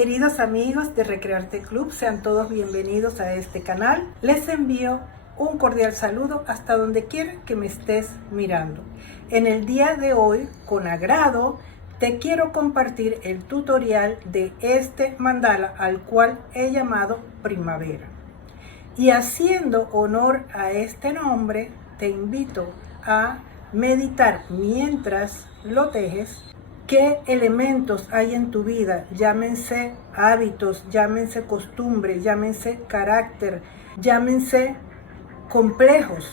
Queridos amigos de Recrearte Club, sean todos bienvenidos a este canal. Les envío un cordial saludo hasta donde quiera que me estés mirando. En el día de hoy, con agrado, te quiero compartir el tutorial de este mandala al cual he llamado Primavera. Y haciendo honor a este nombre, te invito a meditar mientras lo tejes. ¿Qué elementos hay en tu vida? Llámense hábitos, llámense costumbres, llámense carácter, llámense complejos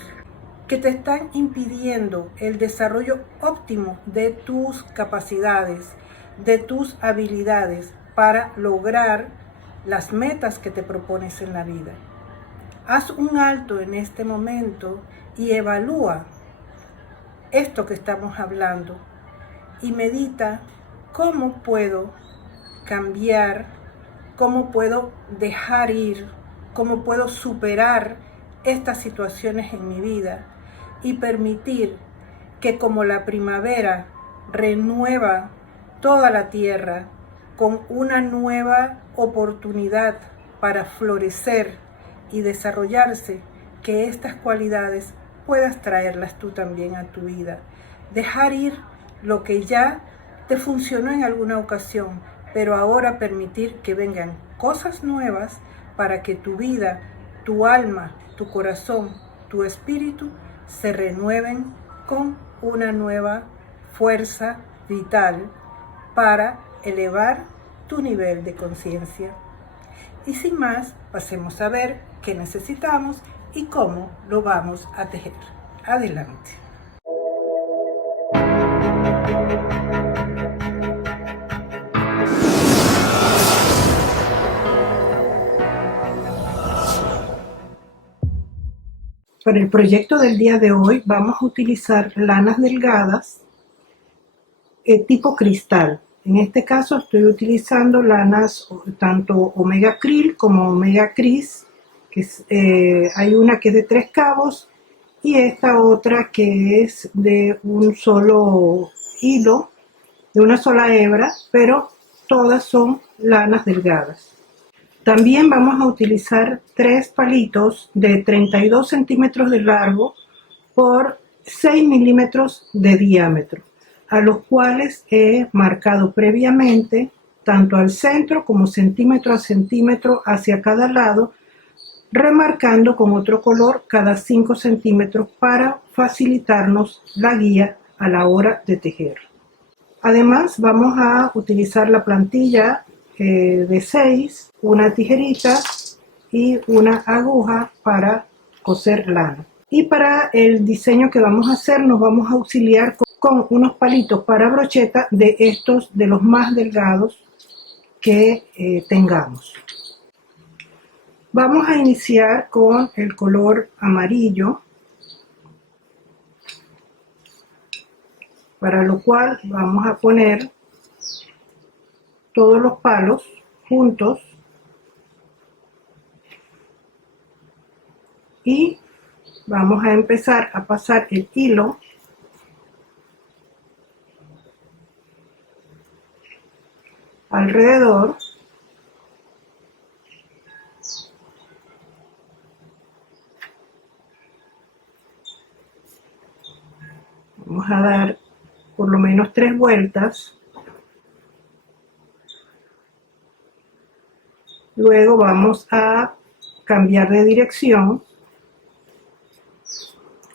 que te están impidiendo el desarrollo óptimo de tus capacidades, de tus habilidades para lograr las metas que te propones en la vida. Haz un alto en este momento y evalúa esto que estamos hablando. Y medita cómo puedo cambiar, cómo puedo dejar ir, cómo puedo superar estas situaciones en mi vida y permitir que como la primavera renueva toda la tierra con una nueva oportunidad para florecer y desarrollarse, que estas cualidades puedas traerlas tú también a tu vida. Dejar ir lo que ya te funcionó en alguna ocasión, pero ahora permitir que vengan cosas nuevas para que tu vida, tu alma, tu corazón, tu espíritu se renueven con una nueva fuerza vital para elevar tu nivel de conciencia. Y sin más, pasemos a ver qué necesitamos y cómo lo vamos a tejer. Adelante. Para el proyecto del día de hoy vamos a utilizar lanas delgadas tipo cristal. En este caso estoy utilizando lanas tanto Omega Krill como Omega Kris, que hay una que es de 3 cabos y esta otra que es de un solo hilo, de una sola hebra, pero todas son lanas delgadas. También vamos a utilizar 3 palitos de 32 centímetros de largo por 6 milímetros de diámetro, a los cuales he marcado previamente tanto al centro como centímetro a centímetro hacia cada lado, remarcando con otro color cada 5 centímetros para facilitarnos la guía a la hora de tejer. Además vamos a utilizar la plantilla de 6, una tijerita y una aguja para coser lana. Y para el diseño que vamos a hacer nos vamos a auxiliar con unos palitos para brocheta de estos, de los más delgados que tengamos. Vamos a iniciar con el color amarillo, para lo cual vamos a poner todos los palos juntos y vamos a empezar a pasar el hilo alrededor . Vamos a dar por lo menos 3 vueltas. Luego vamos a cambiar de dirección.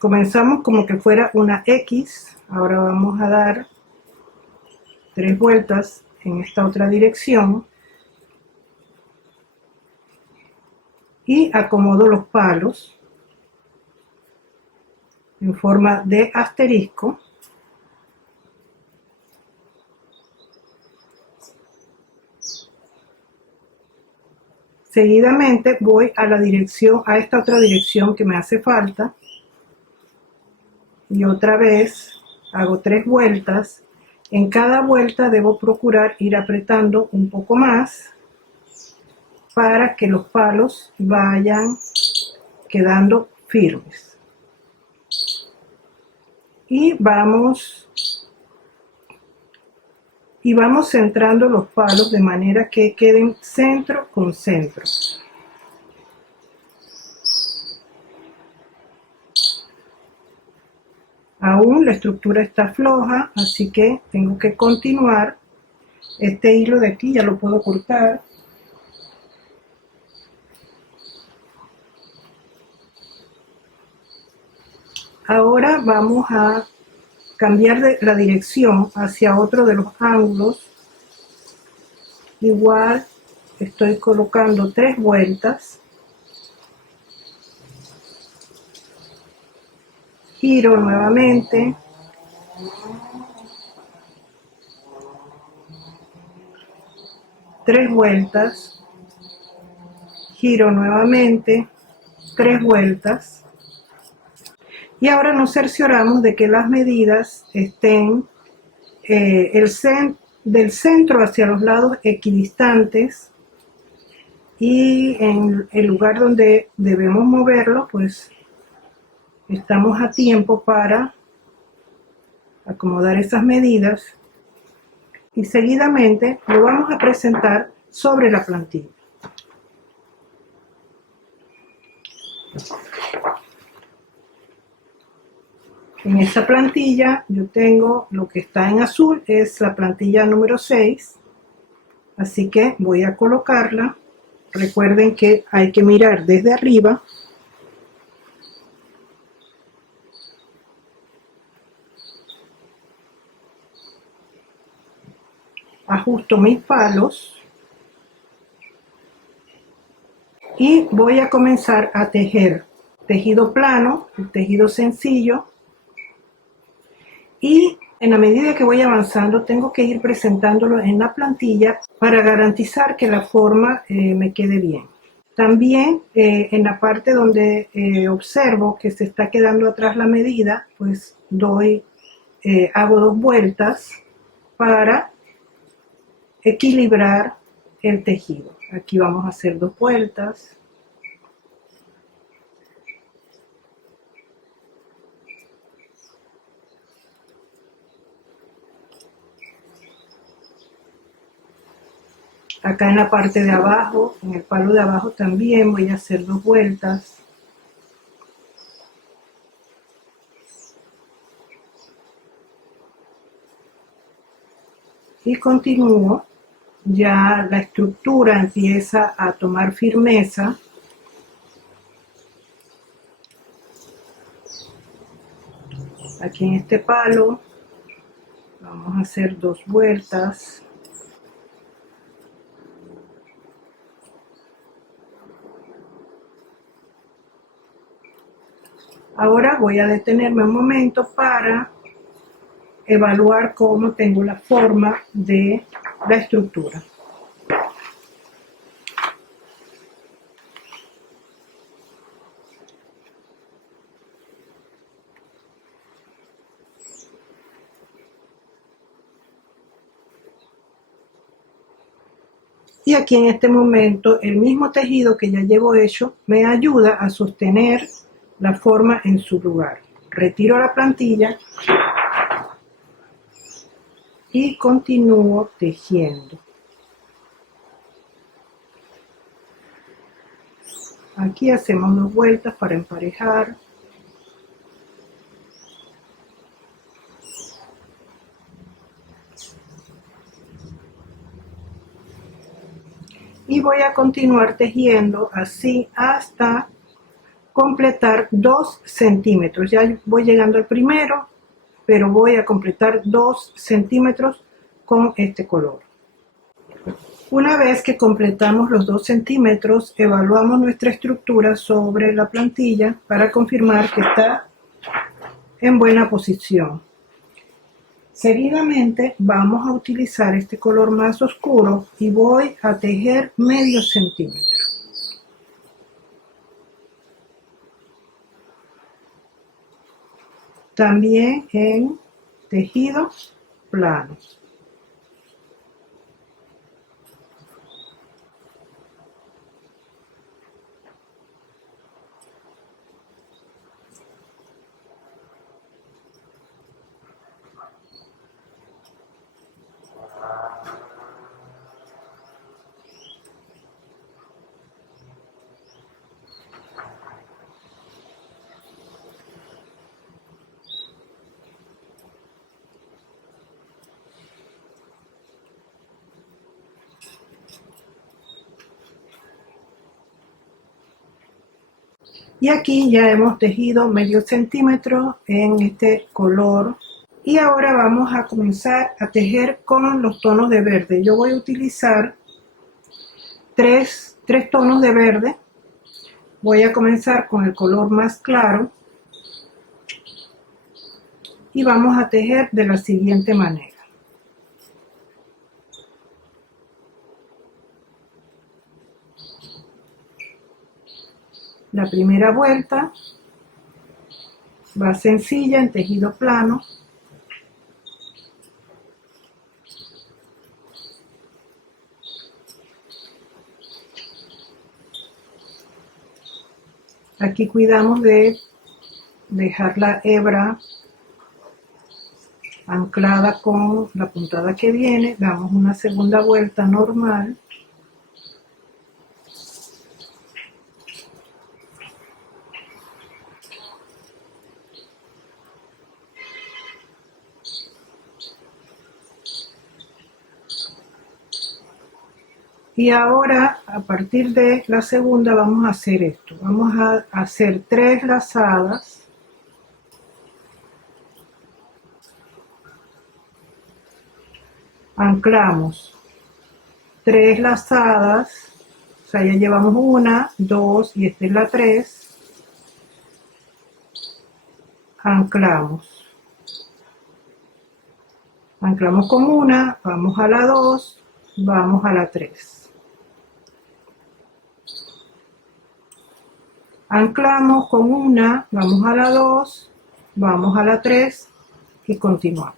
Comenzamos como que fuera una X. Ahora vamos a dar 3 vueltas en esta otra dirección. Y acomodo los palos en forma de asterisco. Seguidamente voy a la dirección, a esta otra dirección que me hace falta, y otra vez hago 3 vueltas. En cada vuelta debo procurar ir apretando un poco más para que los palos vayan quedando firmes. Y vamos y vamos centrando los palos de manera que queden centro con centro. Aún la estructura está floja, así que tengo que continuar. Este hilo de aquí ya lo puedo cortar. Ahora vamos a cambiar la dirección hacia otro de los ángulos. Igual estoy colocando 3 vueltas. Giro nuevamente. Tres vueltas. Giro nuevamente. 3 vueltas. Y ahora nos cercioramos de que las medidas estén del centro hacia los lados equidistantes, y en el lugar donde debemos moverlo, pues estamos a tiempo para acomodar esas medidas y seguidamente lo vamos a presentar sobre la plantilla. En esta plantilla yo tengo lo que está en azul, es la plantilla número 6, así que voy a colocarla. Recuerden que hay que mirar desde arriba. Ajusto mis palos y voy a comenzar a tejer tejido plano, el tejido sencillo, y en la medida que voy avanzando tengo que ir presentándolo en la plantilla para garantizar que la forma me quede bien. También en la parte donde observo que se está quedando atrás la medida, pues hago 2 vueltas para equilibrar el tejido. Aquí vamos a hacer 2 vueltas. Acá en la parte de abajo, en el palo de abajo también voy a hacer 2 vueltas. Y continúo. Ya la estructura empieza a tomar firmeza. Aquí en este palo vamos a hacer 2 vueltas. Ahora voy a detenerme un momento para evaluar cómo tengo la forma de la estructura. Y aquí en este momento el mismo tejido que ya llevo hecho me ayuda a sostener la forma en su lugar. Retiro la plantilla y continúo tejiendo. Aquí hacemos 2 vueltas para emparejar. Y voy a continuar tejiendo así hasta completar 2 centímetros. Ya voy llegando al primero, pero voy a completar 2 centímetros con este color. Una vez que completamos los 2 centímetros, evaluamos nuestra estructura sobre la plantilla para confirmar que está en buena posición. Seguidamente vamos a utilizar este color más oscuro y voy a tejer medio centímetro. También en tejido plano. Y aquí ya hemos tejido medio centímetro en este color. Y ahora vamos a comenzar a tejer con los tonos de verde. Yo voy a utilizar tres tonos de verde. Voy a comenzar con el color más claro. Y vamos a tejer de la siguiente manera. La primera vuelta va sencilla en tejido plano. Aquí cuidamos de dejar la hebra anclada con la puntada que viene. Damos una segunda vuelta normal. Y ahora, a partir de la segunda, vamos a hacer esto. Vamos a hacer 3 lazadas. Anclamos 3 lazadas. O sea, ya llevamos 1, 2 y esta es la 3. Anclamos. Anclamos con 1, vamos a la 2, vamos a la 3. Anclamos con 1, vamos a la 2, vamos a la 3 y continuamos.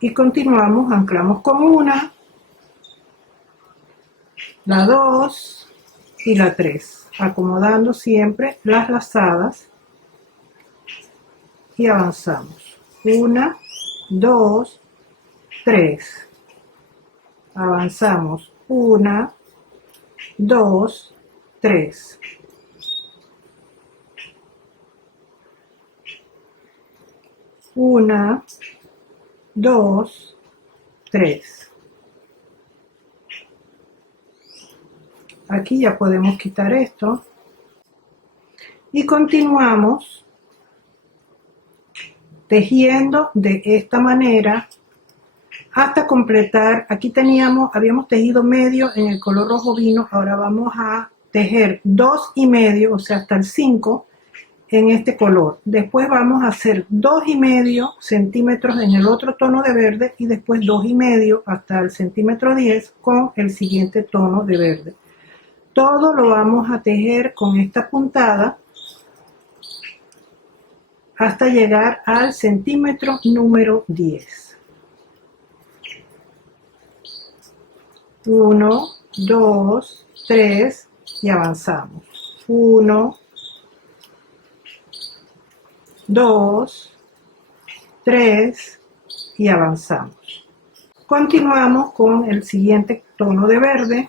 Y continuamos, anclamos con 1, la 2 y la 3, acomodando siempre las lazadas y avanzamos. 1, 2, 3. Avanzamos 1, 2, 3. Una, 2, 3. Aquí ya podemos quitar esto. Y continuamos tejiendo de esta manera hasta completar. Aquí habíamos tejido medio en el color rojo vino. Ahora vamos a tejer 2,5, o sea, hasta el 5 en este color. Después vamos a hacer 2,5 centímetros en el otro tono de verde y después 2,5 hasta el centímetro 10 con el siguiente tono de verde. Todo lo vamos a tejer con esta puntada hasta llegar al centímetro número 10. 1, 2, 3 y avanzamos. 1, 2, 3 y avanzamos. Continuamos con el siguiente tono de verde.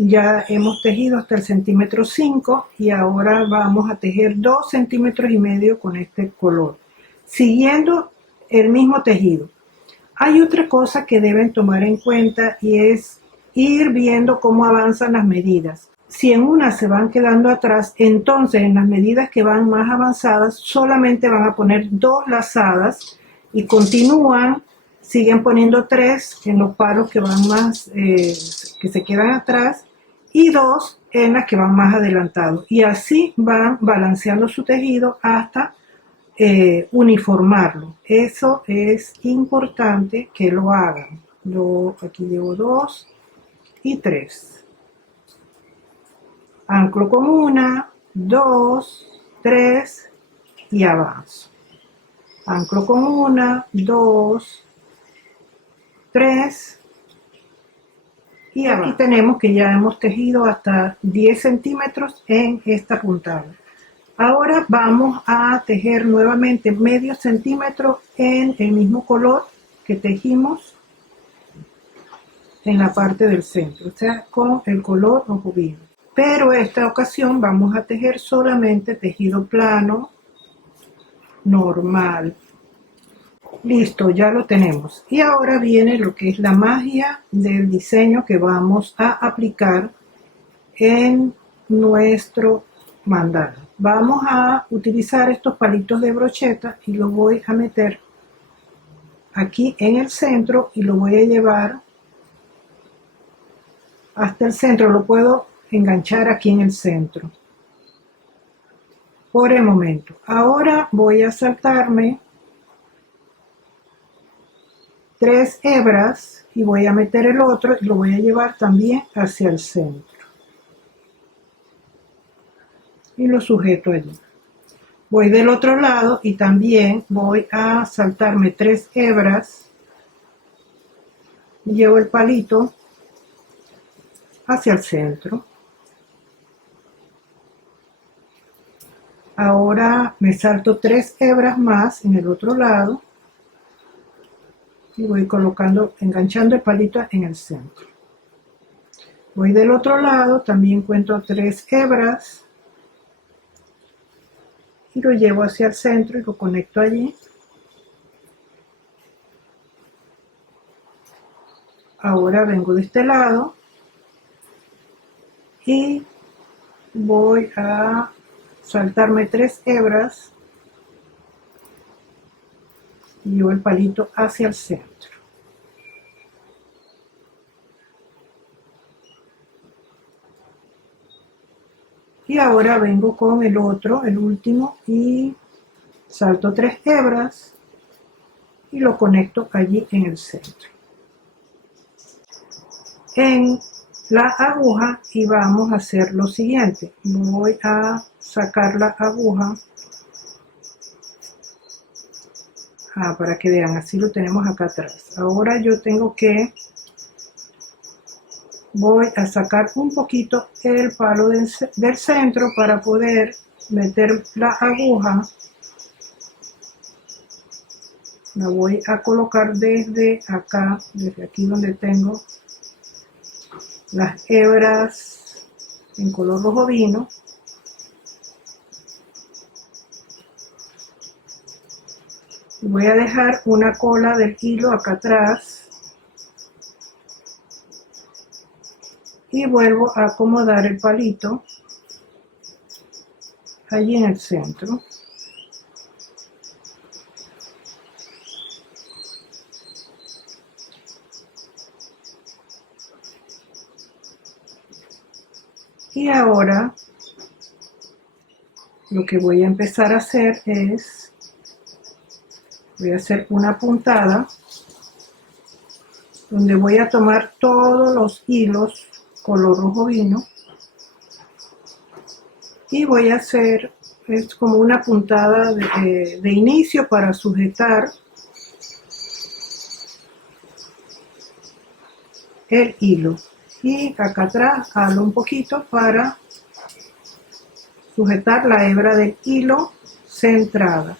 Ya hemos tejido hasta el centímetro 5 y ahora vamos a tejer 2,5 centímetros con este color, siguiendo el mismo tejido. Hay otra cosa que deben tomar en cuenta y es ir viendo cómo avanzan las medidas. Si en una se van quedando atrás, entonces en las medidas que van más avanzadas solamente van a poner 2 lazadas y continúan, siguen poniendo 3 en los palos que van más, que se quedan atrás, y 2 en las que van más adelantados. Y así van balanceando su tejido hasta uniformarlo. Eso es importante que lo hagan. Yo aquí llevo 2 y 3. Anclo con 1, 2, 3 y avanzo. Anclo con 1, 2, 3 y aquí tenemos que ya hemos tejido hasta 10 centímetros en esta puntada. Ahora vamos a tejer nuevamente medio centímetro en el mismo color que tejimos en la parte del centro, o sea, con el color rojo vino. Pero esta ocasión vamos a tejer solamente tejido plano normal. Listo, ya lo tenemos. Y ahora viene lo que es la magia del diseño que vamos a aplicar en nuestro mandala. Vamos a utilizar estos palitos de brocheta y los voy a meter aquí en el centro y lo voy a llevar hasta el centro. Lo puedo enganchar aquí en el centro por el momento. Ahora voy a saltarme 3 hebras y voy a meter el otro y lo voy a llevar también hacia el centro y lo sujeto allí. Voy del otro lado y también voy a saltarme 3 hebras y llevo el palito hacia el centro. Ahora me salto 3 hebras más en el otro lado y voy colocando, enganchando el palito en el centro. Voy del otro lado, también cuento 3 hebras y lo llevo hacia el centro y lo conecto allí. Ahora vengo de este lado y voy a saltarme 3 hebras y llevo el palito hacia el centro. Y ahora vengo con el otro, el último, y salto 3 hebras y lo conecto allí en el centro. En la aguja y vamos a hacer lo siguiente. Voy a sacar la aguja para que vean, así lo tenemos acá atrás. Ahora yo tengo que voy a sacar un poquito el palo del centro para poder meter la aguja. La voy a colocar desde acá, desde aquí donde tengo las hebras en color rojo vino. Voy a dejar una cola del hilo acá atrás y vuelvo a acomodar el palito allí en el centro. Y ahora lo que voy a empezar a hacer es, voy a hacer una puntada donde voy a tomar todos los hilos color rojo vino y voy a hacer, es como una puntada de inicio para sujetar el hilo. Y acá atrás halo un poquito para sujetar la hebra del hilo centrada.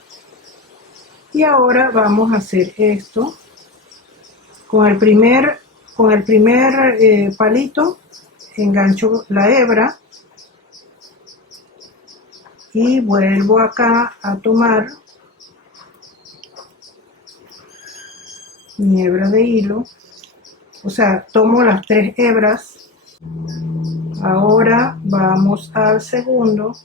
Y ahora vamos a hacer esto con el primer palito. Engancho la hebra y vuelvo acá a tomar mi hebra de hilo, o sea, tomo las 3 hebras. Ahora vamos al segundo.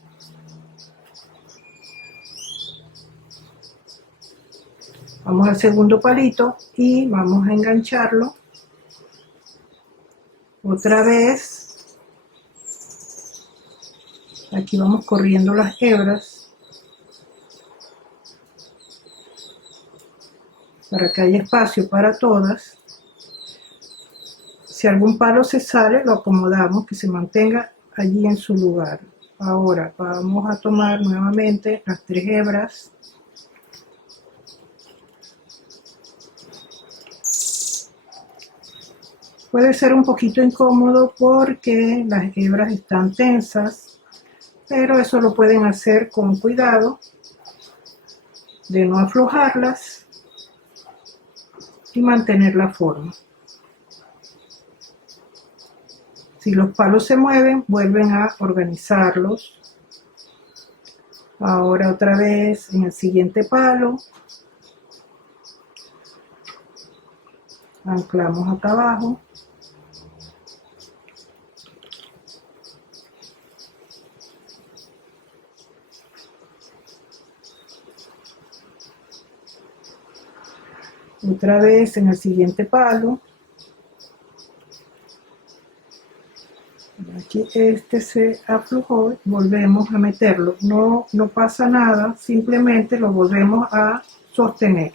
Vamos al segundo palito y vamos a engancharlo otra vez. Aquí vamos corriendo las hebras para que haya espacio para todas. Si algún palo se sale, lo acomodamos, que se mantenga allí en su lugar. Ahora vamos a tomar nuevamente las 3 hebras. Puede ser un poquito incómodo porque las hebras están tensas, pero eso lo pueden hacer con cuidado de no aflojarlas y mantener la forma. Si los palos se mueven, vuelven a organizarlos. Ahora otra vez en el siguiente palo. Anclamos acá abajo. Otra vez en el siguiente palo. Aquí este se aflojó, volvemos a meterlo. No pasa nada, simplemente lo volvemos a sostener.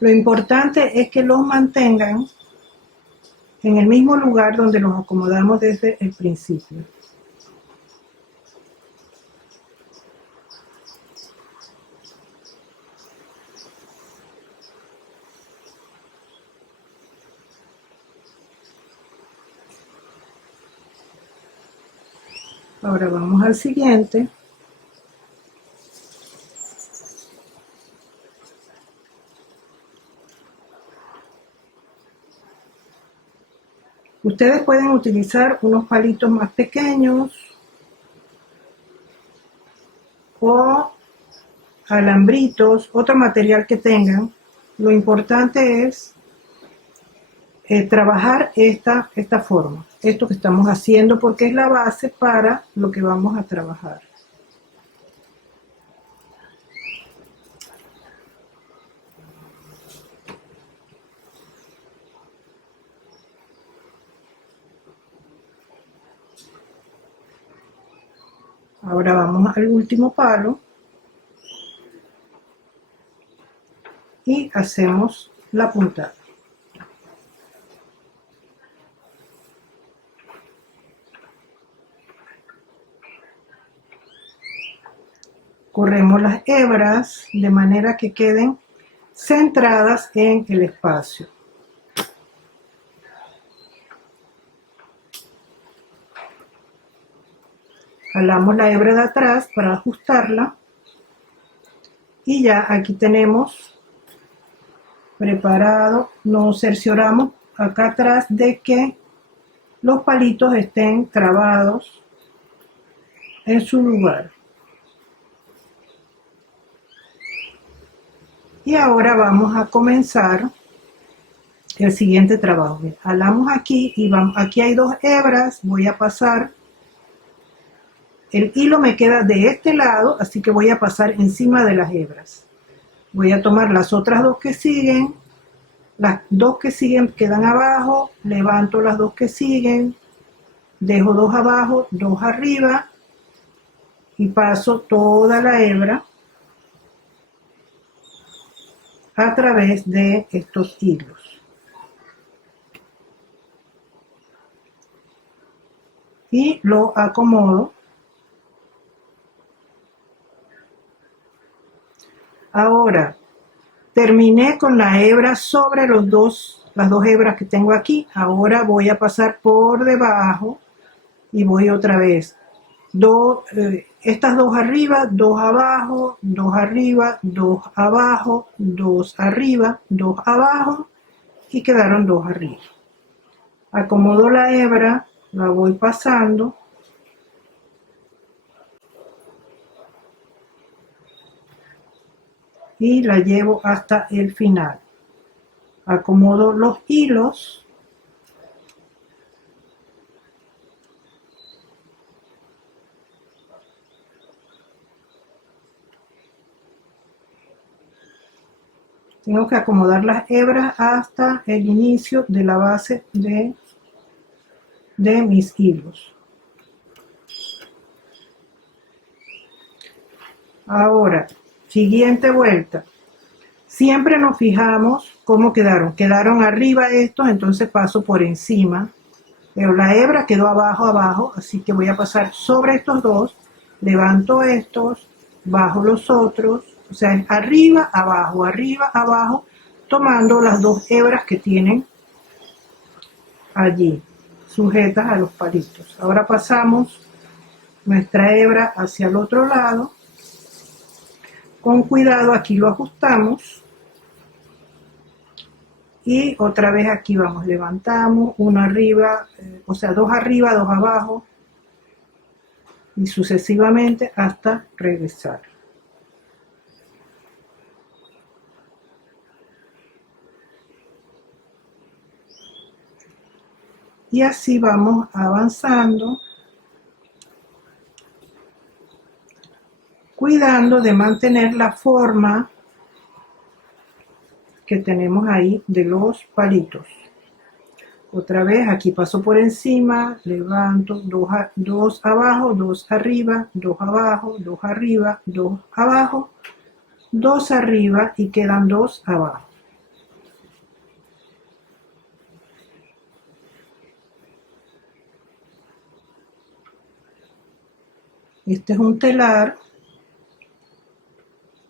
Lo importante es que los mantengan en el mismo lugar donde los acomodamos desde el principio. Ahora vamos al siguiente. Ustedes pueden utilizar unos palitos más pequeños o alambritos, otro material que tengan. Lo importante es trabajar esta forma, esto que estamos haciendo, porque es la base para lo que vamos a trabajar. Ahora vamos al último palo y hacemos la puntada. Corremos las hebras de manera que queden centradas en el espacio. Jalamos la hebra de atrás para ajustarla y ya aquí tenemos preparado. Nos cercioramos acá atrás de que los palitos estén trabados en su lugar. Y ahora vamos a comenzar el siguiente trabajo. Jalamos aquí y vamos, aquí hay dos hebras, voy a pasar, el hilo me queda de este lado, así que voy a pasar encima de las hebras. Voy a tomar las otras dos que siguen, las dos que siguen quedan abajo, levanto las dos que siguen, dejo dos abajo, dos arriba y paso toda la hebra a través de estos hilos. Y lo acomodo. Ahora, terminé con la hebra sobre las dos hebras que tengo aquí. Ahora voy a pasar por debajo y voy otra vez. Estas dos arriba, dos abajo, dos arriba, dos abajo, dos arriba, dos abajo y quedaron dos arriba. Acomodo la hebra, la voy pasando y la llevo hasta el final. Acomodo los hilos tengo que acomodar las hebras hasta el inicio de la base de mis hilos. Ahora, siguiente vuelta. Siempre nos fijamos cómo quedaron. Quedaron arriba estos, entonces paso por encima. Pero la hebra quedó abajo, así que voy a pasar sobre estos dos. Levanto estos, bajo los otros. O sea, arriba, abajo, tomando las dos hebras que tienen allí, sujetas a los palitos. Ahora pasamos nuestra hebra hacia el otro lado. Con cuidado aquí lo ajustamos. Y otra vez aquí vamos, levantamos, uno arriba, o sea, dos arriba, dos abajo. Y sucesivamente hasta regresar. Y así vamos avanzando, cuidando de mantener la forma que tenemos ahí de los palitos. Otra vez aquí paso por encima, levanto, dos abajo, dos arriba, dos abajo, dos arriba, dos abajo, dos arriba y quedan dos abajo. Este es un telar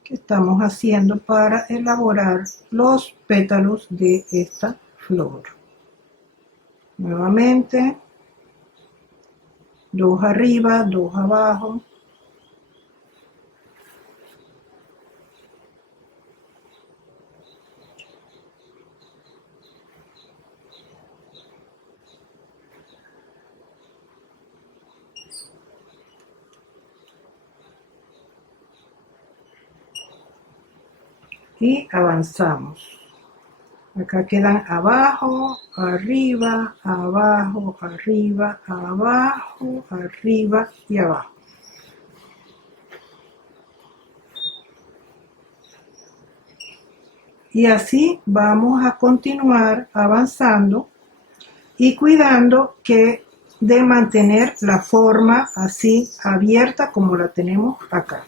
que estamos haciendo para elaborar los pétalos de esta flor. Nuevamente, dos arriba, dos abajo. Y avanzamos. Acá quedan abajo, arriba, abajo, arriba, abajo, arriba y abajo. Y así vamos a continuar avanzando y cuidando que de mantener la forma así abierta como la tenemos acá.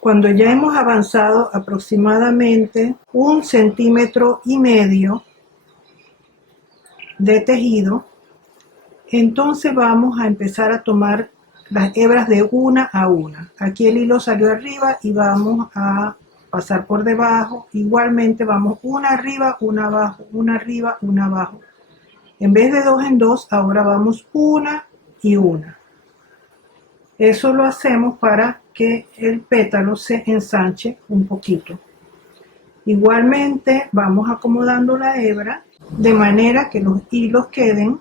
Cuando ya hemos avanzado aproximadamente 1,5 centímetros de tejido, entonces vamos a empezar a tomar las hebras de una a una. Aquí el hilo salió arriba y vamos a pasar por debajo. Igualmente vamos una arriba, una abajo, una arriba, una abajo. En vez de dos en dos, ahora vamos una y una. Eso lo hacemos para que el pétalo se ensanche un poquito. Igualmente vamos acomodando la hebra de manera que los hilos queden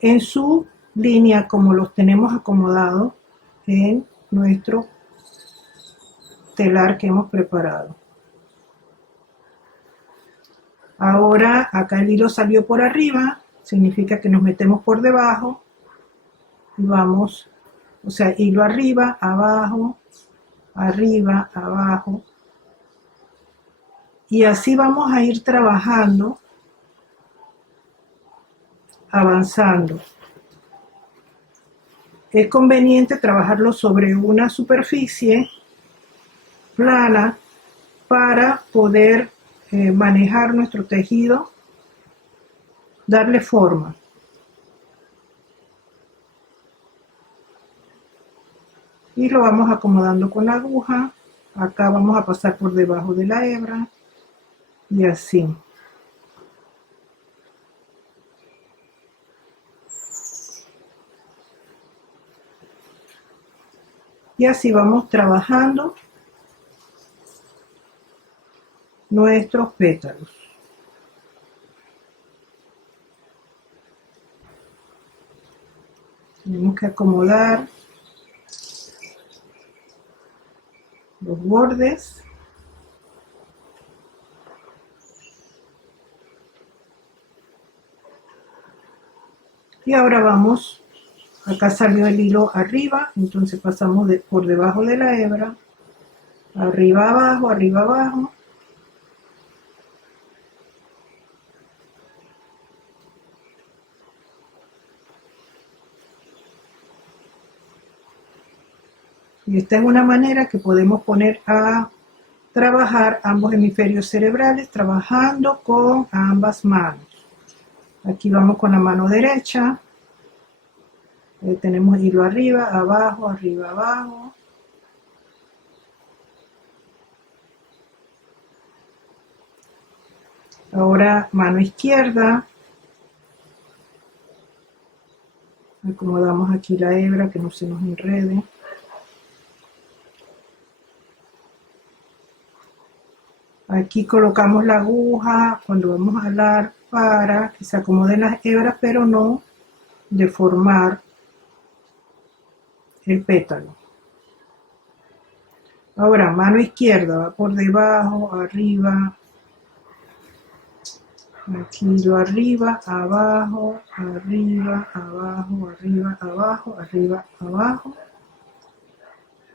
en su línea como los tenemos acomodados en nuestro telar que hemos preparado. Ahora acá el hilo salió por arriba, significa que nos metemos por debajo y vamos, o sea, hilo arriba, abajo, arriba, abajo. Y así vamos a ir trabajando, avanzando. Es conveniente trabajarlo sobre una superficie plana para poder manejar nuestro tejido, darle forma. Y lo vamos acomodando con la aguja. Acá vamos a pasar por debajo de la hebra y así. Y así vamos trabajando nuestros pétalos. Tenemos que acomodar los bordes. Y ahora vamos, acá salió el hilo arriba, entonces pasamos por debajo de la hebra, arriba abajo, arriba abajo. Y esta es una manera que podemos poner a trabajar ambos hemisferios cerebrales, trabajando con ambas manos. Aquí vamos con la mano derecha. Tenemos hilo arriba, abajo, arriba, abajo. Ahora mano izquierda. Acomodamos aquí la hebra que no se nos enrede. Aquí colocamos la aguja cuando vamos a jalar para que se acomoden las hebras, pero no deformar el pétalo. Ahora, mano izquierda va por debajo, arriba, aquí lo arriba, abajo, arriba, abajo, arriba, abajo, arriba, abajo.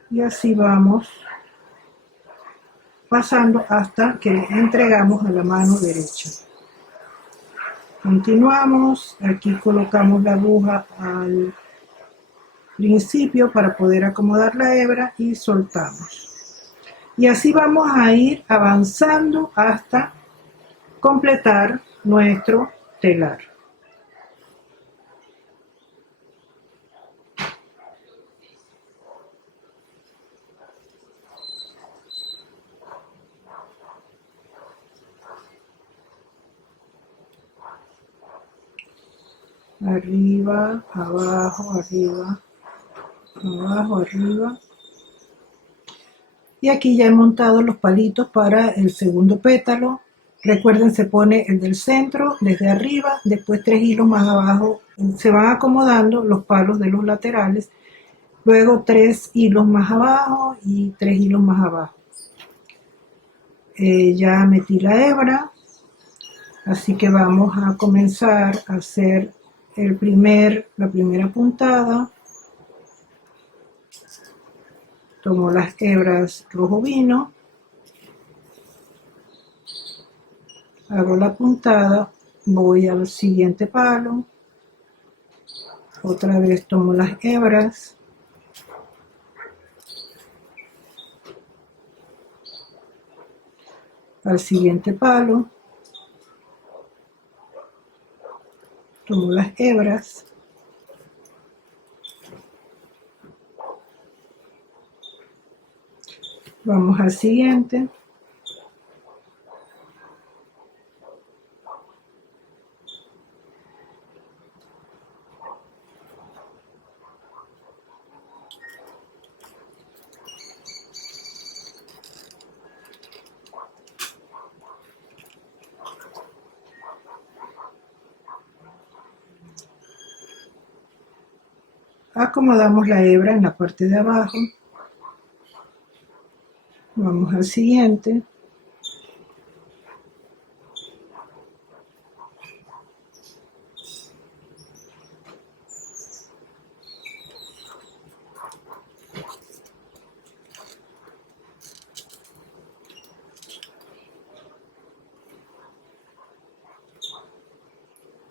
Y así vamos pasando hasta que entregamos a la mano derecha. Continuamos, aquí colocamos la aguja al principio para poder acomodar la hebra y soltamos. Y así vamos a ir avanzando hasta completar nuestro telar. Arriba, abajo, arriba, abajo, arriba. Y aquí ya he montado los palitos para el segundo pétalo. Recuerden, se pone el del centro desde arriba, después 3 hilos más abajo. Se van acomodando los palos de los laterales. Luego 3 hilos más abajo y 3 hilos más abajo. Ya metí la hebra, así que vamos a comenzar a hacer la primera puntada. Tomo las hebras rojo vino, hago la puntada, voy al siguiente palo, otra vez tomo las hebras, al siguiente palo, tomo las hebras, vamos al siguiente, acomodamos la hebra en la parte de abajo, vamos al siguiente,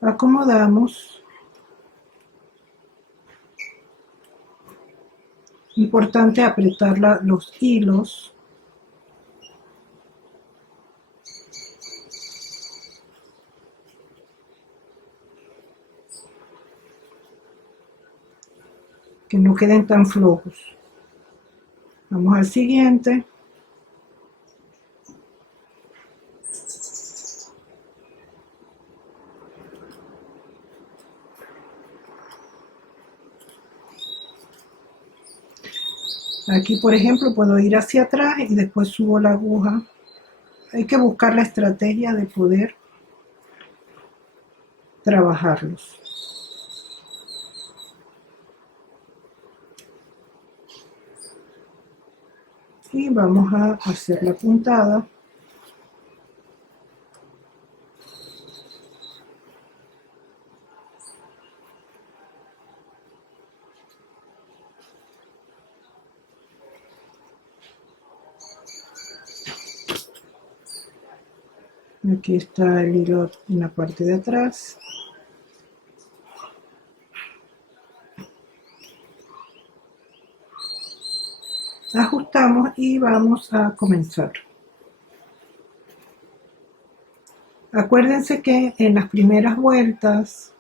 acomodamos. Importante apretar los hilos. Que no queden tan flojos. Vamos al siguiente. Aquí, por ejemplo, puedo ir hacia atrás y después subo la aguja. Hay que buscar la estrategia de poder trabajarlos. Y vamos a hacer la puntada. Aquí está el hilo en la parte de atrás. Ajustamos y vamos a comenzar. Acuérdense que en las primeras vueltas,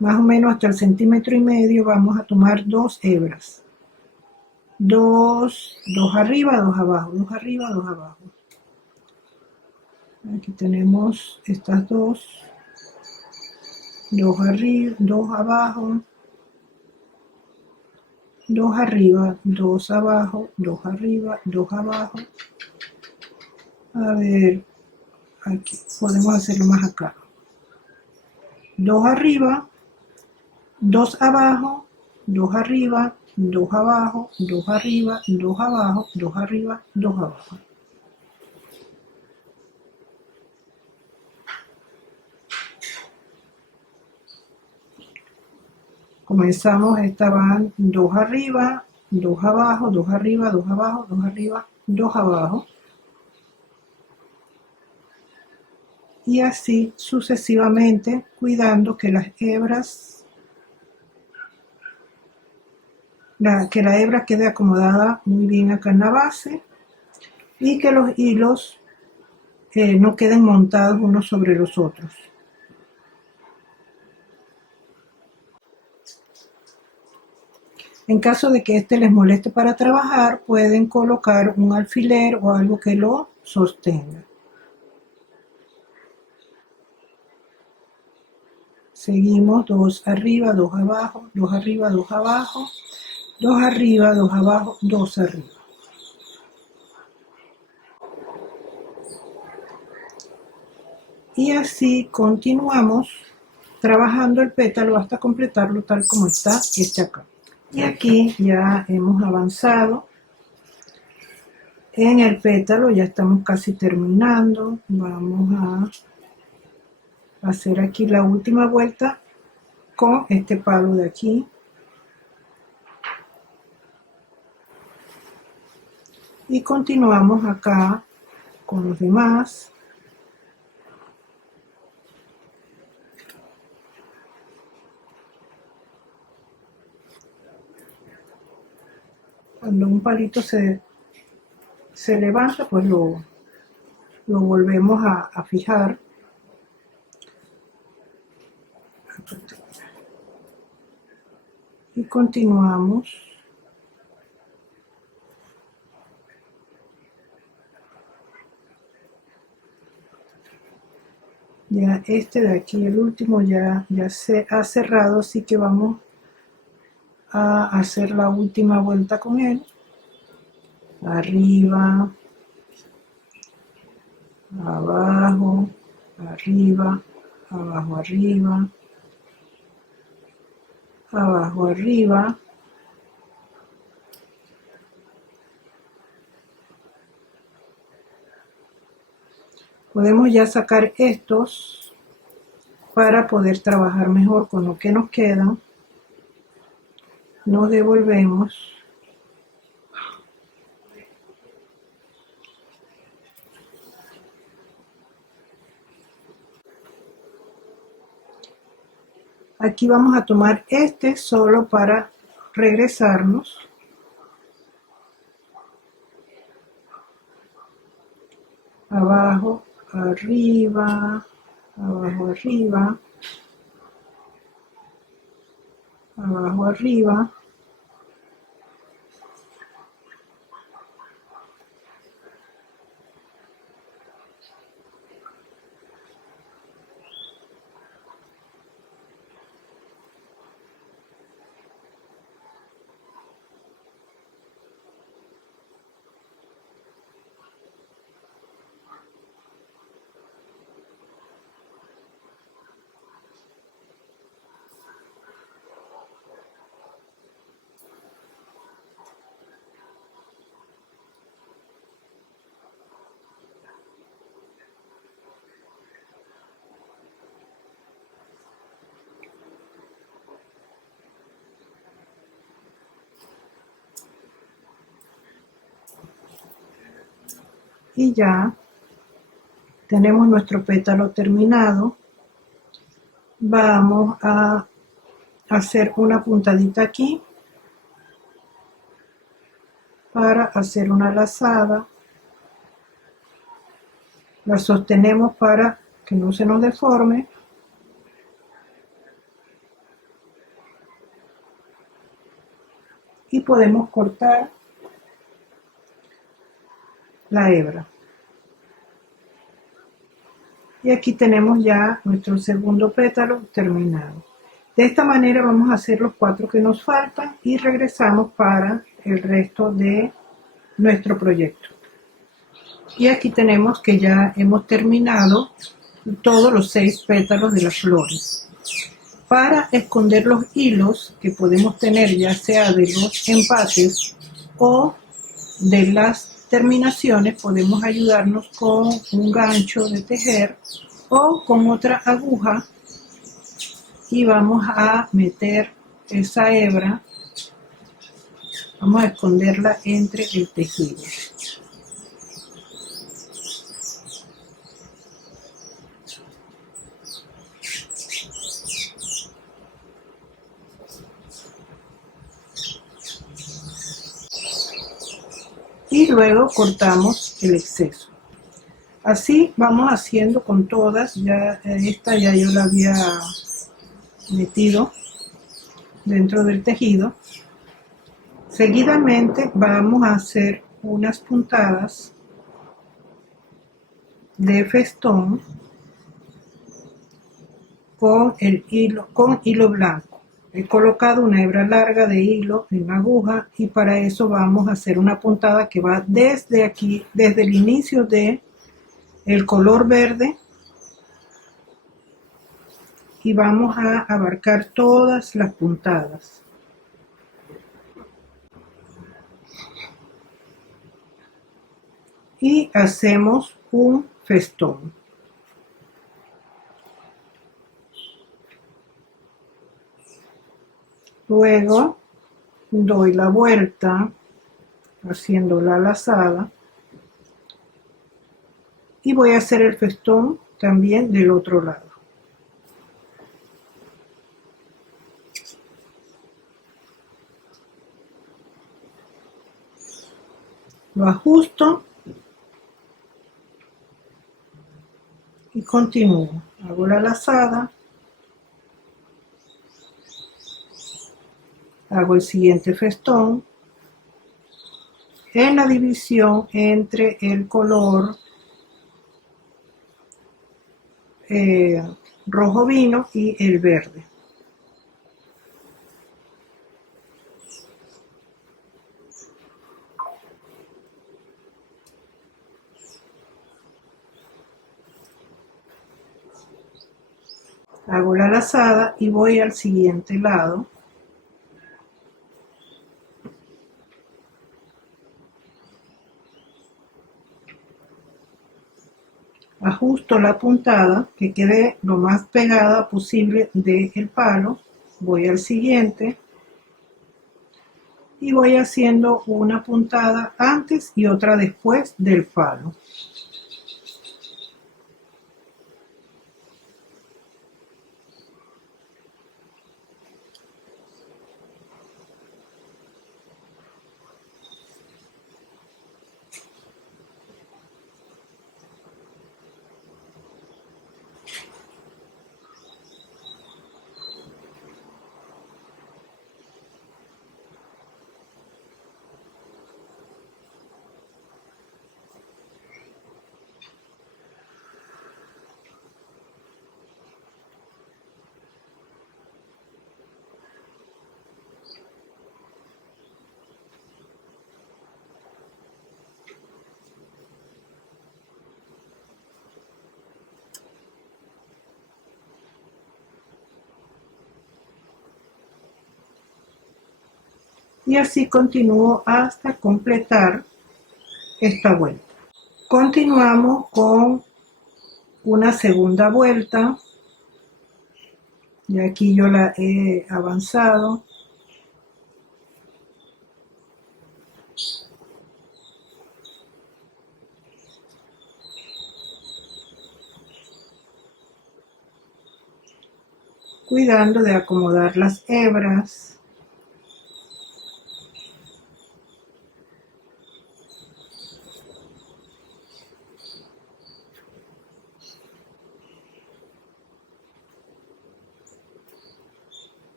más o menos hasta el 1,5 centímetros, vamos a tomar 2 hebras. 2 arriba, 2 abajo, 2 arriba, 2 abajo. Aquí tenemos estas 2 arriba, 2 abajo, 2 arriba, 2 abajo, 2 arriba, 2 abajo. A ver, aquí podemos hacerlo más acá. 2 arriba, 2 abajo, 2 arriba, 2 abajo, 2 arriba, 2 abajo, 2 arriba, 2 abajo. Comenzamos, esta van 2 arriba, 2 abajo, 2 arriba, 2 abajo, 2 arriba, 2 abajo. Y así sucesivamente, cuidando que las hebras, que la hebra quede acomodada muy bien acá en la base y que los hilos no queden montados unos sobre los otros. En caso de que este les moleste para trabajar, pueden colocar un alfiler o algo que lo sostenga. Seguimos 2 arriba, 2 abajo, 2 arriba, 2 abajo, 2 arriba, 2 abajo, 2 arriba. Y así continuamos trabajando el pétalo hasta completarlo tal como está este acá. Y aquí ya hemos avanzado en el pétalo, ya estamos casi terminando. Vamos a hacer aquí la última vuelta con este palo de aquí. Y continuamos acá con los demás. Cuando un palito se levanta, pues lo volvemos a fijar. Y continuamos. Ya este de aquí, el último, ya se ha cerrado, así que vamos a hacer la última vuelta con él. Arriba, abajo, arriba, abajo, arriba, abajo, arriba. Podemos ya sacar estos para poder trabajar mejor con lo que nos queda. Nos devolvemos. Aquí vamos a tomar este solo para regresarnos. Abajo, arriba, abajo, arriba, abajo, arriba. Y ya tenemos nuestro pétalo terminado. Vamos a hacer una puntadita aquí para hacer una lazada. La sostenemos para que no se nos deforme. Y podemos cortar la hebra. Y aquí tenemos ya nuestro segundo pétalo terminado. De esta manera vamos a hacer los 4 que nos faltan y regresamos para el resto de nuestro proyecto. Y aquí tenemos que ya hemos terminado todos los 6 pétalos de las flores. Para esconder los hilos que podemos tener, ya sea de los empaques o de las terminaciones, podemos ayudarnos con un gancho de tejer o con otra aguja, y vamos a meter esa hebra, vamos a esconderla entre el tejido. Y luego cortamos el exceso. Así vamos haciendo con todas. Ya esta ya yo la había metido dentro del tejido. Seguidamente vamos a hacer unas puntadas de festón con hilo blanco. He colocado una hebra larga de hilo en la aguja, y para eso vamos a hacer una puntada que va desde aquí, desde el inicio de el color verde, y vamos a abarcar todas las puntadas. Y hacemos un festón. Luego doy la vuelta haciendo la lazada y voy a hacer el festón también del otro lado. Lo ajusto y continúo. Hago la lazada, hago el siguiente festón en la división entre el color rojo vino y el verde. Hago la lazada y voy al siguiente lado. Ajusto la puntada que quede lo más pegada posible del palo. Voy al siguiente y voy haciendo una puntada antes y otra después del palo. Y así continúo hasta completar esta vuelta. Continuamos con una segunda vuelta, y aquí yo la he avanzado. Cuidando de acomodar las hebras.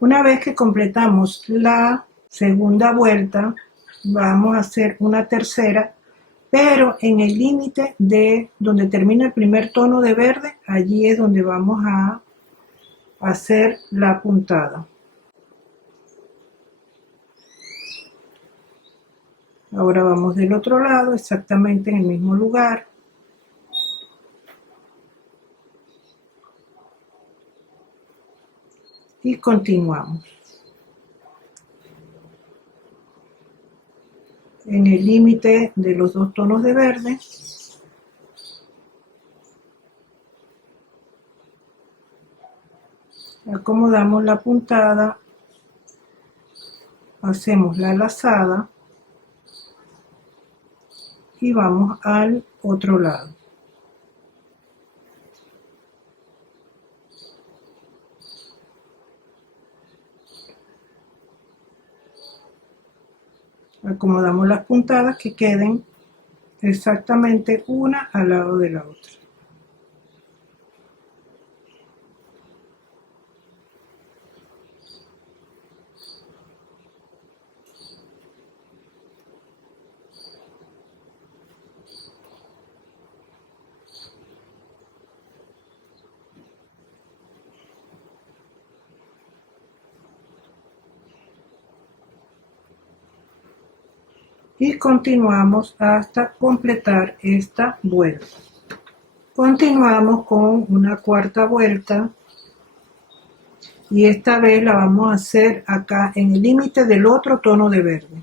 Una vez que completamos la segunda vuelta, vamos a hacer una tercera, pero en el límite de donde termina el primer tono de verde, allí es donde vamos a hacer la puntada. Ahora vamos del otro lado, exactamente en el mismo lugar. y continuamos. En el límite de los dos tonos de verde, acomodamos la puntada, hacemos la lazada y vamos al otro lado. Acomodamos las puntadas que queden exactamente una al lado de la otra. Y continuamos hasta completar esta vuelta. Continuamos con una cuarta vuelta y esta vez la vamos a hacer acá en el límite del otro tono de verde.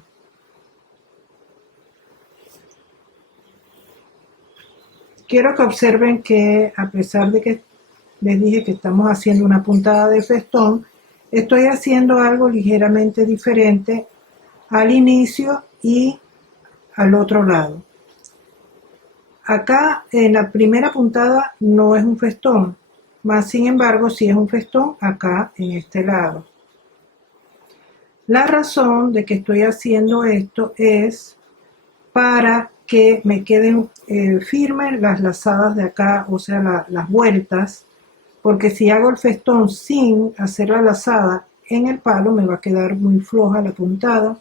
Quiero que observen que a pesar de que les dije que estamos haciendo una puntada de festón, estoy haciendo algo ligeramente diferente al inicio y al otro lado. Acá en la primera puntada no es un festón, más sin embargo sí es un festón acá en este lado. La razón de que estoy haciendo esto es para que me queden firmes las lazadas de acá, o sea las vueltas, porque si hago el festón sin hacer la lazada en el palo me va a quedar muy floja la puntada,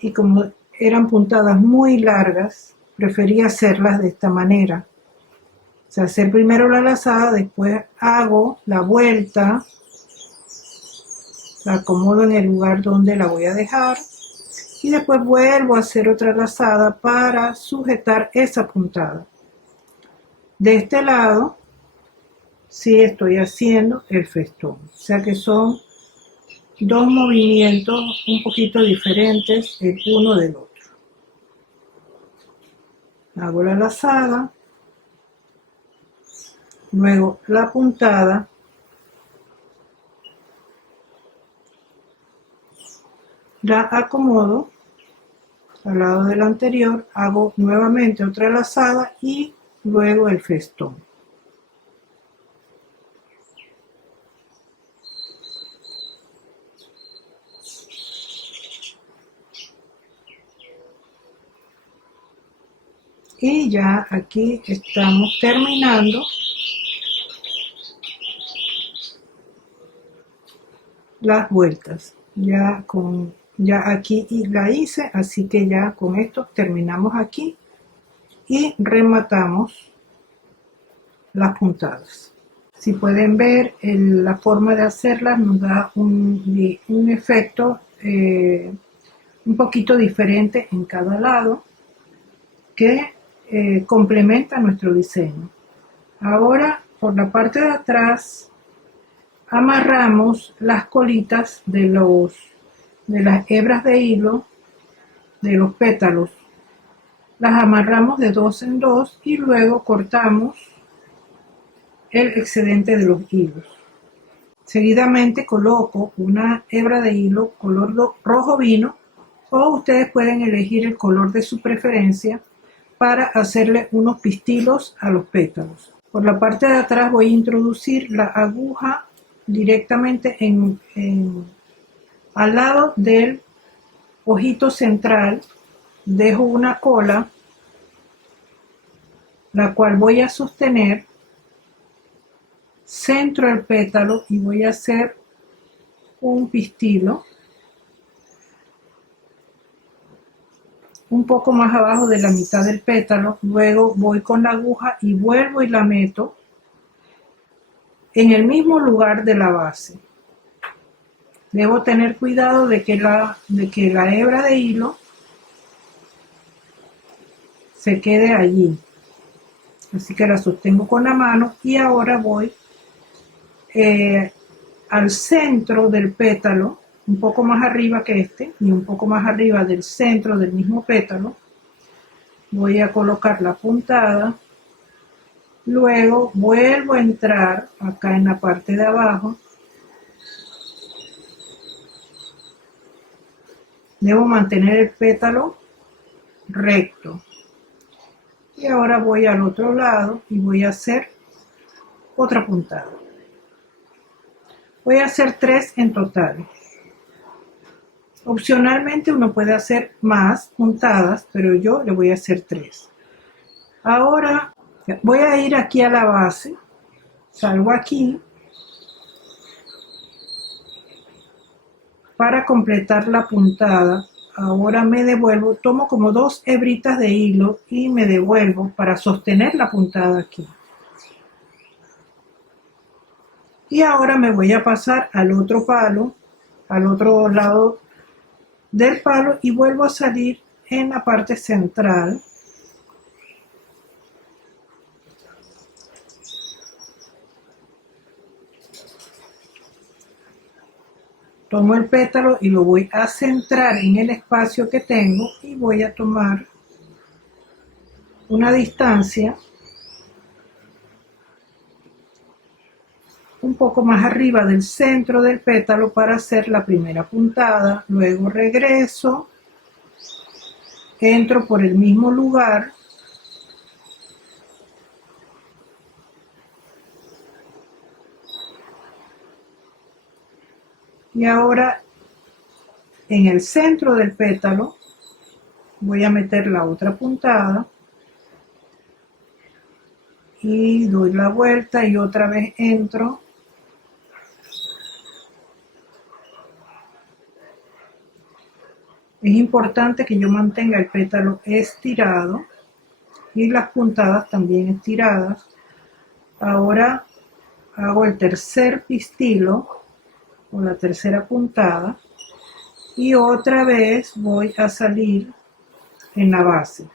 y como eran puntadas muy largas preferí hacerlas de esta manera, o sea, hacer primero la lazada, después hago la vuelta, la acomodo en el lugar donde la voy a dejar y después vuelvo a hacer otra lazada para sujetar esa puntada. De este lado sí estoy haciendo el festón, o sea que son dos movimientos un poquito diferentes el uno del otro. Hago la lazada, luego la puntada, la acomodo al lado del anterior, hago nuevamente otra lazada y luego el festón. Y ya aquí estamos terminando las vueltas. Ya aquí la hice, así que ya con esto terminamos aquí y rematamos las puntadas. Si pueden ver, la forma de hacerlas nos da un efecto un poquito diferente en cada lado que complementa nuestro diseño. Ahora, por la parte de atrás, amarramos las colitas de las hebras de hilo de los pétalos. Las amarramos de dos en dos y luego cortamos el excedente de los hilos. Seguidamente coloco una hebra de hilo color rojo vino, o ustedes pueden elegir el color de su preferencia para hacerle unos pistilos a los pétalos. Por la parte de atrás voy a introducir la aguja directamente al lado del ojito central. Dejo una cola, la cual voy a sostener, centro el pétalo y voy a hacer un pistilo un poco más abajo de la mitad del pétalo. Luego voy con la aguja y vuelvo y la meto en el mismo lugar de la base. Debo tener cuidado de que la hebra de hilo se quede allí, así que la sostengo con la mano y ahora voy al centro del pétalo, un poco más arriba que este y un poco más arriba del centro del mismo pétalo, voy a colocar la puntada. Luego vuelvo a entrar acá en la parte de abajo. Debo mantener el pétalo recto. Y ahora voy al otro lado y voy a hacer otra puntada. Voy a hacer 3 en total. Opcionalmente uno puede hacer más puntadas, pero yo le voy a hacer 3. Ahora voy a ir aquí a la base, salgo aquí para completar la puntada. Ahora me devuelvo, tomo como 2 hebritas de hilo y me devuelvo para sostener la puntada aquí. Y ahora me voy a pasar al otro palo, al otro lado del palo, y vuelvo a salir en la parte central. Tomo el pétalo y lo voy a centrar en el espacio que tengo y voy a tomar una distancia un poco más arriba del centro del pétalo para hacer la primera puntada. Luego regreso, entro por el mismo lugar y ahora en el centro del pétalo voy a meter la otra puntada y doy la vuelta y otra vez entro. Es importante que yo mantenga el pétalo estirado y las puntadas también estiradas. Ahora hago el tercer pistilo o la tercera puntada y otra vez voy a salir en la base.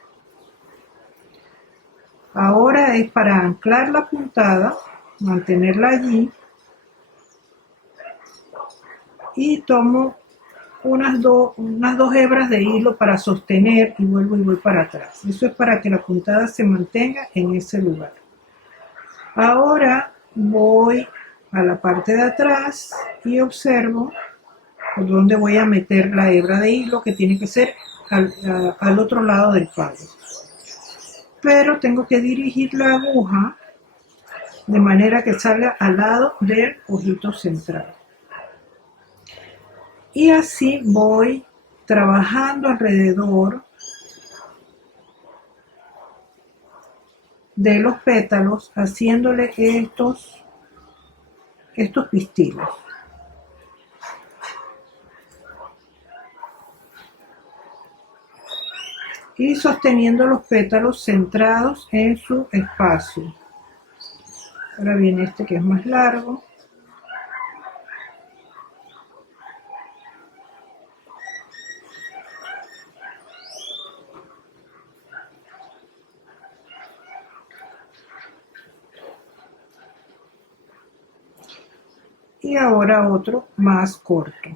Ahora es para anclar la puntada, mantenerla allí y tomo unas dos hebras de hilo para sostener y vuelvo y voy para atrás. Eso es para que la puntada se mantenga en ese lugar. Ahora voy a la parte de atrás y observo por dónde voy a meter la hebra de hilo, que tiene que ser al otro lado del palo. Pero tengo que dirigir la aguja de manera que salga al lado del ojito central. Y así voy trabajando alrededor de los pétalos, haciéndole estos pistilos. Y sosteniendo los pétalos centrados en su espacio. Ahora viene este que es más largo. Y ahora otro más corto.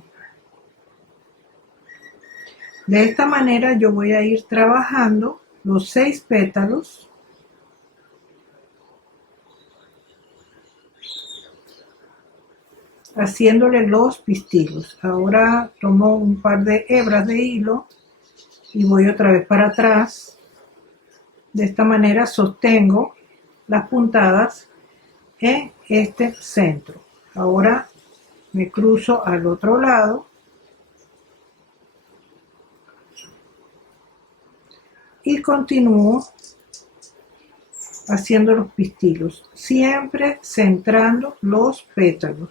De esta manera yo voy a ir trabajando los 6 pétalos haciéndole los pistilos. Ahora tomo un par de hebras de hilo y voy otra vez para atrás. De esta manera sostengo las puntadas en este centro. Ahora me cruzo al otro lado y continúo haciendo los pistilos, siempre centrando los pétalos.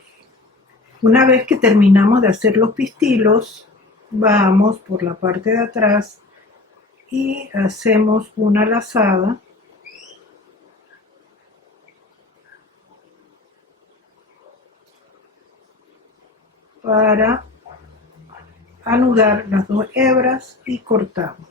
Una vez que terminamos de hacer los pistilos, vamos por la parte de atrás y hacemos una lazada para anudar las 2 hebras y cortamos.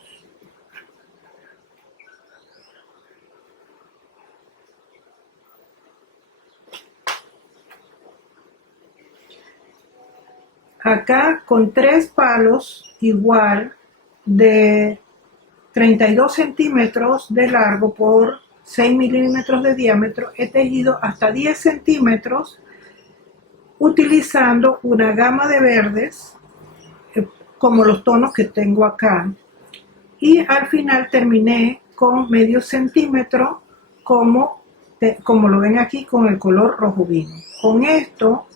Acá con 3 palos igual de 32 centímetros de largo por 6 milímetros de diámetro, he tejido hasta 10 centímetros utilizando una gama de verdes como los tonos que tengo acá, y al final terminé con medio centímetro como lo ven aquí con el color rojo vino. Con esto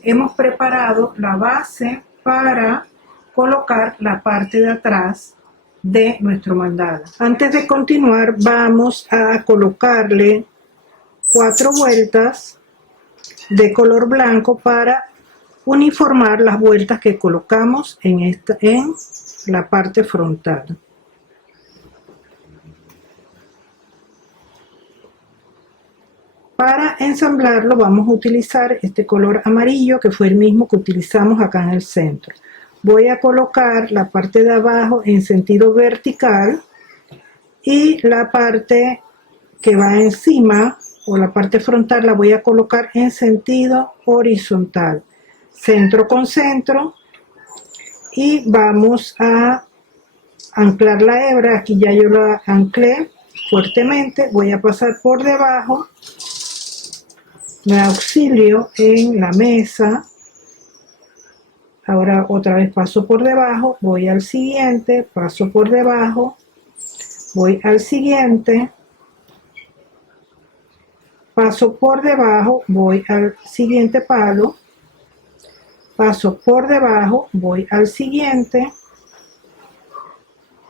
hemos preparado la base para colocar la parte de atrás de nuestro mandala. Antes de continuar, vamos a colocarle 4 vueltas de color blanco para uniformar las vueltas que colocamos en la parte frontal. Para ensamblarlo vamos a utilizar este color amarillo, que fue el mismo que utilizamos acá en el centro. Voy a colocar la parte de abajo en sentido vertical y la parte que va encima o la parte frontal la voy a colocar en sentido horizontal, centro con centro, y vamos a anclar la hebra. Aquí ya yo la anclé fuertemente, voy a pasar por debajo, me auxilio en la mesa. Ahora otra vez paso por debajo, voy al siguiente, paso por debajo, voy al siguiente, paso por debajo, voy al siguiente palo, paso por debajo, voy al siguiente,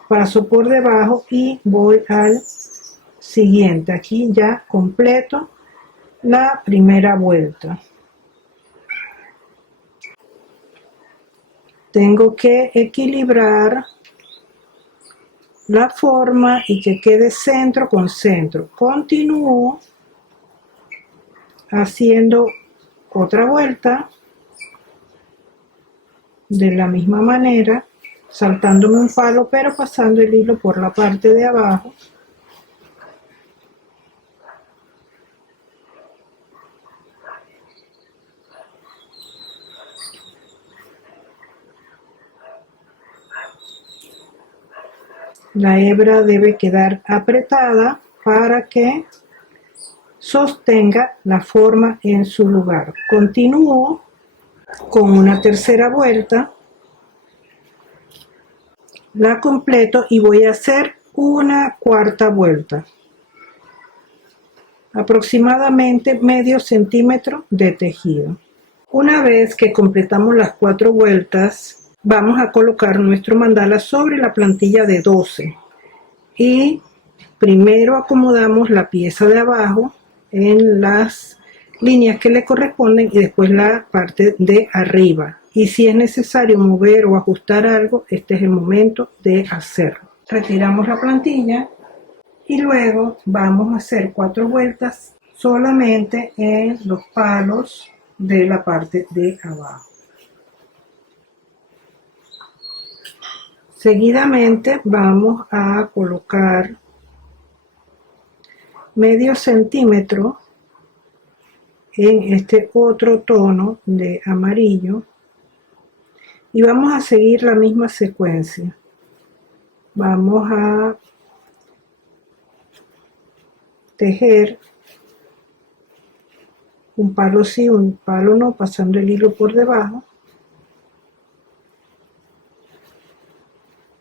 paso por debajo y voy al siguiente. Aquí ya completo la primera vuelta. Tengo que equilibrar la forma y que quede centro con centro. Continúo haciendo otra vuelta de la misma manera, saltándome un palo pero pasando el hilo por la parte de abajo. La hebra debe quedar apretada para que sostenga la forma en su lugar. Continúo con una tercera vuelta, la completo y voy a hacer una cuarta vuelta, aproximadamente medio centímetro de tejido. Una vez que completamos las 4 vueltas, vamos a colocar nuestro mandala sobre la plantilla de 12 y primero acomodamos la pieza de abajo en las líneas que le corresponden y después la parte de arriba, y si es necesario mover o ajustar algo, este es el momento de hacerlo. Retiramos la plantilla y luego vamos a hacer 4 vueltas solamente en los palos de la parte de abajo. Seguidamente vamos a colocar medio centímetro en este otro tono de amarillo y vamos a seguir la misma secuencia. Vamos a tejer un palo sí, un palo no, pasando el hilo por debajo,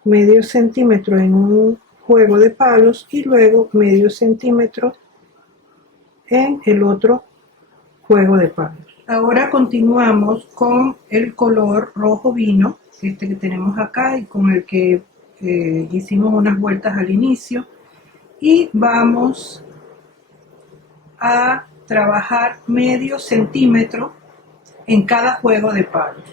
medio centímetro en un juego de palos y luego medio centímetro en el otro juego de palos. Ahora continuamos con el color rojo vino, este que tenemos acá y con el que hicimos unas vueltas al inicio, y vamos a trabajar medio centímetro en cada juego de palos.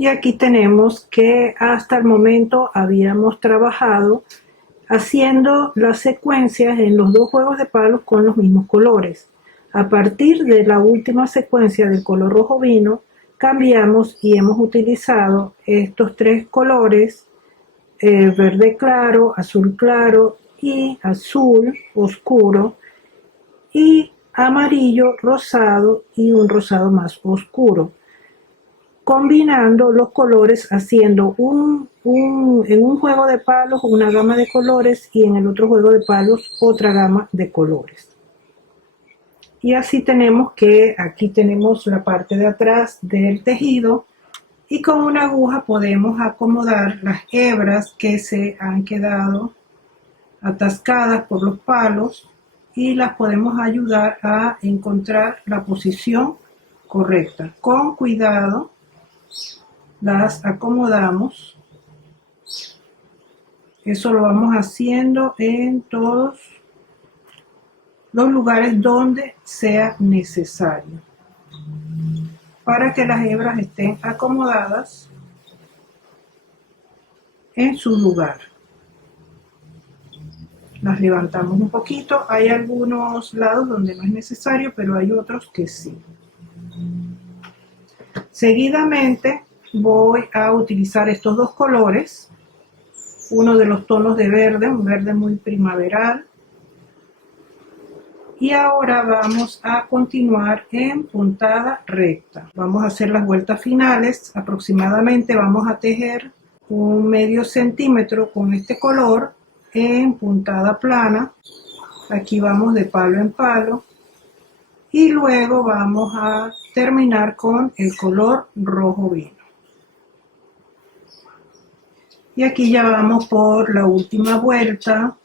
Y aquí tenemos que hasta el momento habíamos trabajado haciendo las secuencias en los 2 juegos de palos con los mismos colores. A partir de la última secuencia del color rojo vino, cambiamos y hemos utilizado estos tres colores, verde claro, azul claro y azul oscuro, y amarillo rosado y un rosado más oscuro, combinando los colores, haciendo en un juego de palos una gama de colores y en el otro juego de palos otra gama de colores. Y así tenemos que aquí tenemos la parte de atrás del tejido, y con una aguja podemos acomodar las hebras que se han quedado atascadas por los palos y las podemos ayudar a encontrar la posición correcta. Con cuidado las acomodamos. Eso lo vamos haciendo en todos los lugares donde sea necesario, para que las hebras estén acomodadas en su lugar. Las levantamos un poquito. Hay algunos lados donde no es necesario, pero hay otros que sí. Seguidamente voy a utilizar estos dos colores, uno de los tonos de verde, un verde muy primaveral, y ahora vamos a continuar en puntada recta. Vamos a hacer las vueltas finales. Aproximadamente vamos a tejer un medio centímetro con este color en puntada plana. Aquí vamos de palo en palo y luego vamos a terminar con el color rojo vino. Y aquí ya vamos por la última vuelta.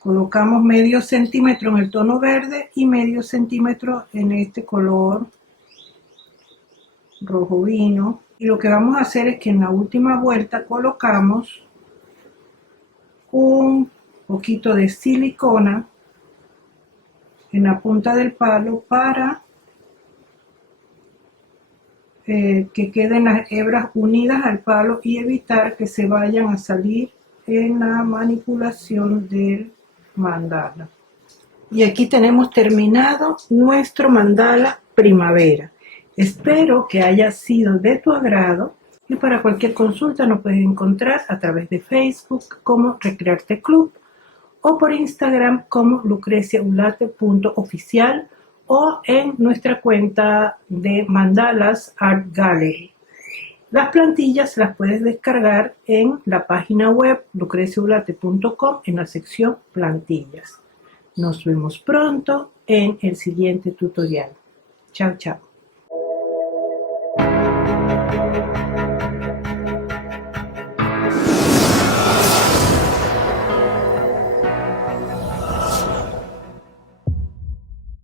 Colocamos medio centímetro en el tono verde y medio centímetro en este color rojo vino. Y lo que vamos a hacer es que en la última vuelta colocamos un poquito de silicona en la punta del palo para que queden las hebras unidas al palo y evitar que se vayan a salir en la manipulación del mandala. Y aquí tenemos terminado nuestro mandala primavera. Espero que haya sido de tu agrado, y para cualquier consulta nos puedes encontrar a través de Facebook como Recrearte Club o por Instagram como lucreciaulate.oficial o en nuestra cuenta de Mandalas Art Gallery. Las plantillas las puedes descargar en la página web lucreciaulate.com en la sección plantillas. Nos vemos pronto en el siguiente tutorial. Chao, chao.